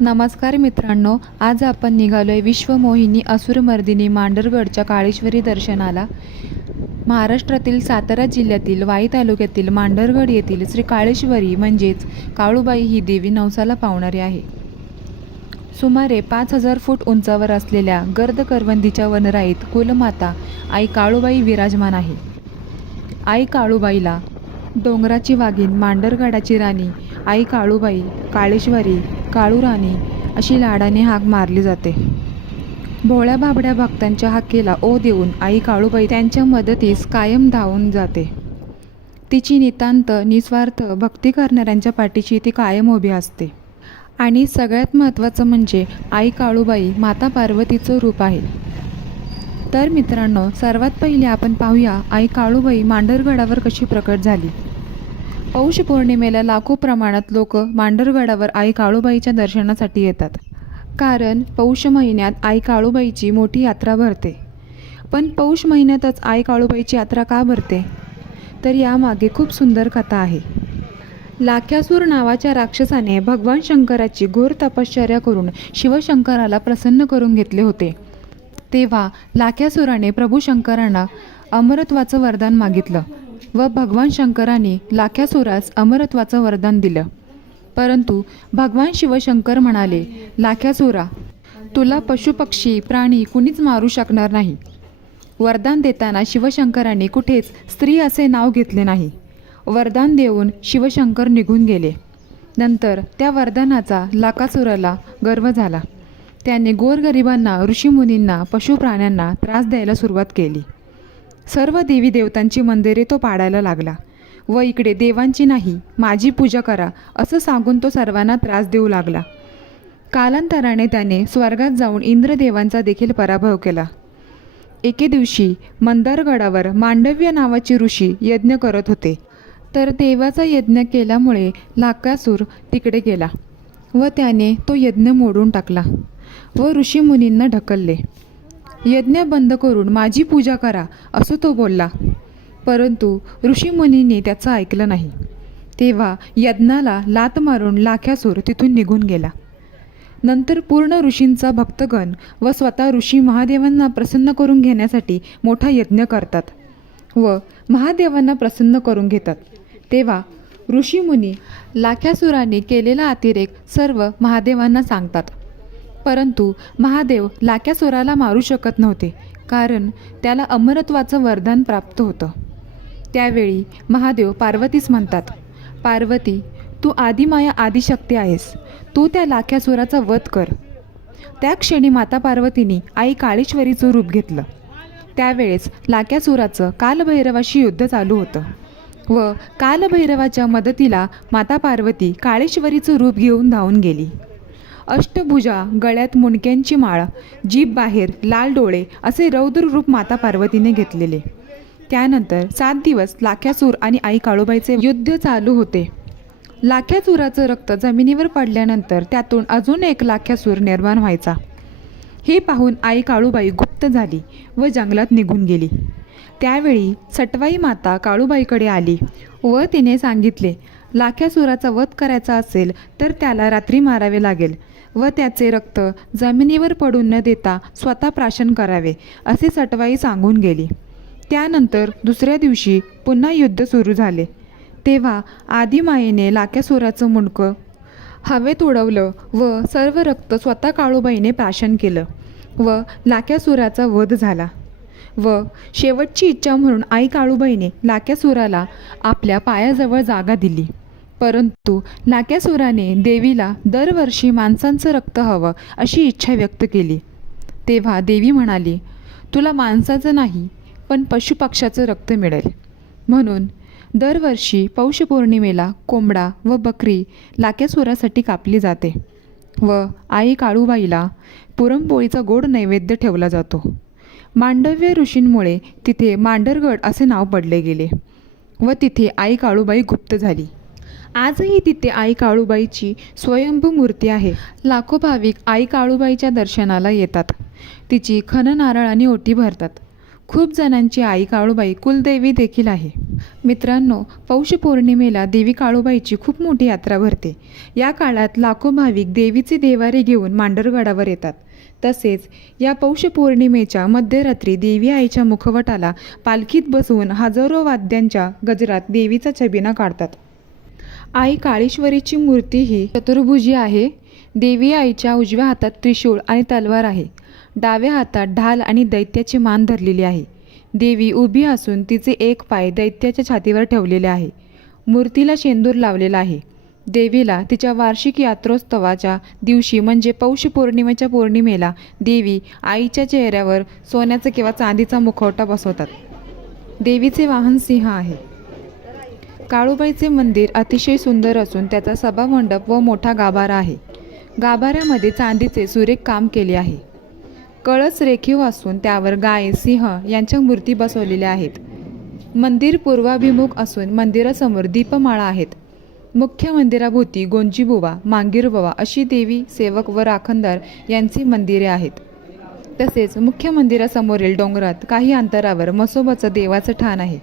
नमस्कार मित्रांनो, आज आपण निघालोय विश्वमोहिनी असुरमर्दिनी मांढरगडच्या काळेश्वरी दर्शनाला। महाराष्ट्रातील सातारा जिल्ह्यातील वाई तालुक्यातील मांढरगड येथील श्री काळेश्वरी म्हणजेच काळूबाई ही देवी नवसाला पावणारी आहे। सुमारे 5000 फूट उंचावर असलेल्या गर्द करवंदीच्या वनराईत कुलमाता आई काळूबाई विराजमान आहे। आई काळूबाईला डोंगराची वाघीण, मांढरगडाची राणी, आई काळूबाई, काळेश्वरी, काळूराणी अशी लाडाने हाक मारली जाते। भोळ्या भाबड्या भक्तांच्या हाकेला ओ देऊन आई काळूबाई त्यांच्या मदतीस कायम धावून जाते। तिची नितांत निस्वार्थ भक्ती करणाऱ्यांच्या पाठीशी ती कायम उभी असते। आणि सगळ्यात महत्त्वाचं म्हणजे आई काळूबाई माता पार्वतीचं रूप आहे। तर मित्रांनो, सर्वात पहिले आपण पाहूया आई काळूबाई मांढरगडावर कशी प्रकट झाली। पौष पौर्णिमेला लाखो प्रमाणात लोक मांढरगडावर आई काळूबाईच्या दर्शनासाठी येतात, कारण पौष महिन्यात आई काळूबाईची मोठी यात्रा भरते। पण पौष महिन्यातच आई काळूबाईची यात्रा का भरते, तर यामागे खूप सुंदर कथा आहे। लाख्यासूर नावाच्या राक्षसाने भगवान शंकराची घोर तपश्चर्या करून शिवशंकराला प्रसन्न करून घेतले होते। तेव्हा लाख्यासुराने प्रभू शंकरांना अमरत्वाचं वरदान मागितलं व भगवान शंकरांनी लाख्यासुरास अमरत्वाचं वरदान दिलं। परंतु भगवान शिवशंकर म्हणाले, लाख्यासुरा, तुला पशुपक्षी प्राणी कुणीच मारू शकणार नाही। वरदान देताना शिवशंकरांनी कुठेच स्त्री असे नाव घेतले नाही। वरदान देऊन शिवशंकर निघून गेले। नंतर त्या वरदानाचा लाखासुराला गर्व झाला। त्याने गोरगरिबांना, ऋषीमुनींना, पशुप्राण्यांना त्रास द्यायला सुरुवात केली। सर्व देवी देवतांची मंदिरे तो पाडायला लागला व इकडे देवांची नाही, माझी पूजा करा असं सांगून तो सर्वांना त्रास देऊ लागला। कालांतराने त्याने स्वर्गात जाऊन इंद्रदेवांचा देखील पराभव केला। एके दिवशी मंदारगडावर मांडव्य नावाचे ऋषी यज्ञ करत होते, तर देवाचा यज्ञ केल्यामुळे लाखासूर तिकडे गेला व त्याने तो यज्ञ मोडून टाकला व ऋषीमुनींना ढकलले। यज्ञ बंद करून माझी पूजा करा असं तो बोलला, परंतु ऋषीमुनींनी त्याचं ऐकलं नाही। तेव्हा यज्ञाला लात मारून लाख्यासूर तिथून निघून गेला। नंतर पूर्ण ऋषींचा भक्तगण व स्वतः ऋषी महादेवांना प्रसन्न करून घेण्यासाठी मोठा यज्ञ करतात व महादेवांना प्रसन्न करून घेतात। तेव्हा ऋषीमुनी लाख्यासुराने केलेला अतिरेक सर्व महादेवांना सांगतात, परंतु महादेव लाख्यासुराला मारू शकत नव्हते, कारण त्याला अमरत्वाचं वरदान प्राप्त होतं। त्यावेळी महादेव पार्वतीस म्हणतात, पार्वती, तू आदिमाया आदिशक्ती आहेस, तू त्या लाख्यासुराचा वध कर। त्या क्षणी माता पार्वतीने आई काळेश्वरीचं रूप घेतलं। त्यावेळेस लाख्यासुराचं कालभैरवाशी युद्ध चालू होतं व कालभैरवाच्या मदतीला माता पार्वती काळेश्वरीचं रूप घेऊन धावून गेली। अष्टभुजा, गळ्यात मुंडक्यांची माळ, जीभ बाहेर, लाल डोळे असे रौद्र रूप माता पार्वतीने घेतलेले। त्यानंतर 7 दिवस लाख्यासूर आणि आई काळूबाईचे युद्ध चालू होते। लाख्यासूराचं रक्त जमिनीवर पडल्यानंतर त्यातून अजून एक लाख्यासूर निर्माण व्हायचा। हे पाहून आई काळूबाई गुप्त झाली व जंगलात निघून गेली। त्यावेळी सटवाई माता काळूबाईकडे आली व तिने सांगितले, लाख्यासुराचा वध करायचा असेल तर त्याला रात्री मारावे लागेल व त्याचे रक्त जमिनीवर पडून न देता स्वतः प्राशन करावे असे सटवाई सांगून गेली। त्यानंतर दुसऱ्या दिवशी पुन्हा युद्ध सुरू झाले। तेव्हा आदिमायेने लाख्यासुराचं मुंडकं हवेत उडवलं व सर्व रक्त स्वतः काळूबाईने प्राशन केलं व लाख्यासुराचा वध झाला। व शेवटची इच्छा म्हणून आई काळूबाईने लाख्यासुराला आपल्या पायाजवळ जागा दिली। परंतु लाख्यासुराने देवीला दरवर्षी माणसांचं रक्त हवं अशी इच्छा व्यक्त केली। तेव्हा देवी म्हणाली, तुला माणसाचं नाही पण पशुपक्षाचं रक्त मिळेल। म्हणून दरवर्षी पौष पौर्णिमेला कोंबडा व बकरी लाख्यासुरासाठी कापली जाते व आई काळूबाईला पुरणपोळीचा गोड नैवेद्य ठेवला जातो। मांडव्य ऋषींमुळे तिथे मांढरगड असे नाव पडले गेले व तिथे आई काळूबाई गुप्त झाली। आजही तिथे आई काळूबाईची स्वयंभू मूर्ती आहे। लाखो भाविक आई काळूबाईच्या दर्शनाला येतात, तिची खण नारळाने ओटी भरतात खूप जणांची आई काळूबाई कुलदेवी देखील आहे. मित्रांनो, पौष पौर्णिमेला देवी काळूबाईची खूप मोठी यात्रा भरते. या काळात लाखो भाविक देवीचे देवारे घेऊन मांडरगडावर येतात. तसेच या पौष पौर्णिमेच्या मध्यरात्री देवी आईच्या मुखवटाला पालखीत बसवून हजारो वाद्यांच्या गजरात देवीचा छबिना काढतात. आई काळेश्वरीची मूर्ती ही चतुर्भुजी आहे. देवी आईच्या उजव्या हातात त्रिशूळ आणि तलवार आहे. डाव्या हातात ढाल आणि दैत्याची मान धरलेली आहे. देवी उभी असून तिचे एक पाय दैत्याच्या छातीवर ठेवलेले आहे. मूर्तीला शेंदूर लावलेला आहे. देवीला तिच्या वार्षिक यात्रोत्सवाच्या दिवशी म्हणजे पौष पौर्णिमेच्या पौर्णिमेला देवी आईच्या चेहऱ्यावर सोन्याचा किंवा चांदीचा मुखवटा बसवतात. देवीचे वाहन सिंह आहे. काळूबाईचे मंदिर अतिशय सुंदर असून त्याचा सभामंडप व मोठा गाभारा आहे. गाभाऱ्यामध्ये चांदीचे सुरेख काम केले आहे. कळस रेखीव असून त्यावर गाय, सिंह यांच्या मूर्ती बसवलेल्या आहेत. मंदिर पूर्वाभिमुख असून मंदिरासमोर दीपमाळा आहेत. मुख्य मंदिराभोवती गोंजीबुवा, मांगीरबुवा अशी देवी, सेवक व राखणदार यांची मंदिरे आहेत. तसेच मुख्य मंदिरासमोरील डोंगरात काही अंतरावर म्हसोबाचं देवाचं ठाण आहे.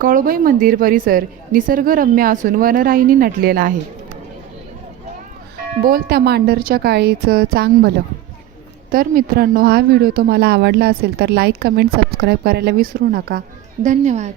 काळूबाई मंदिर परिसर निसर्गरम्य असून वनराईने नटलेला आहे. बोल त्या मांडरच्या काळीचं चांग भलं. तर मित्रांनो, हा व्हिडिओ तुम्हाला आवडला असेल तर लाईक, कमेंट, सबस्क्राईब करायला विसरू नका. धन्यवाद.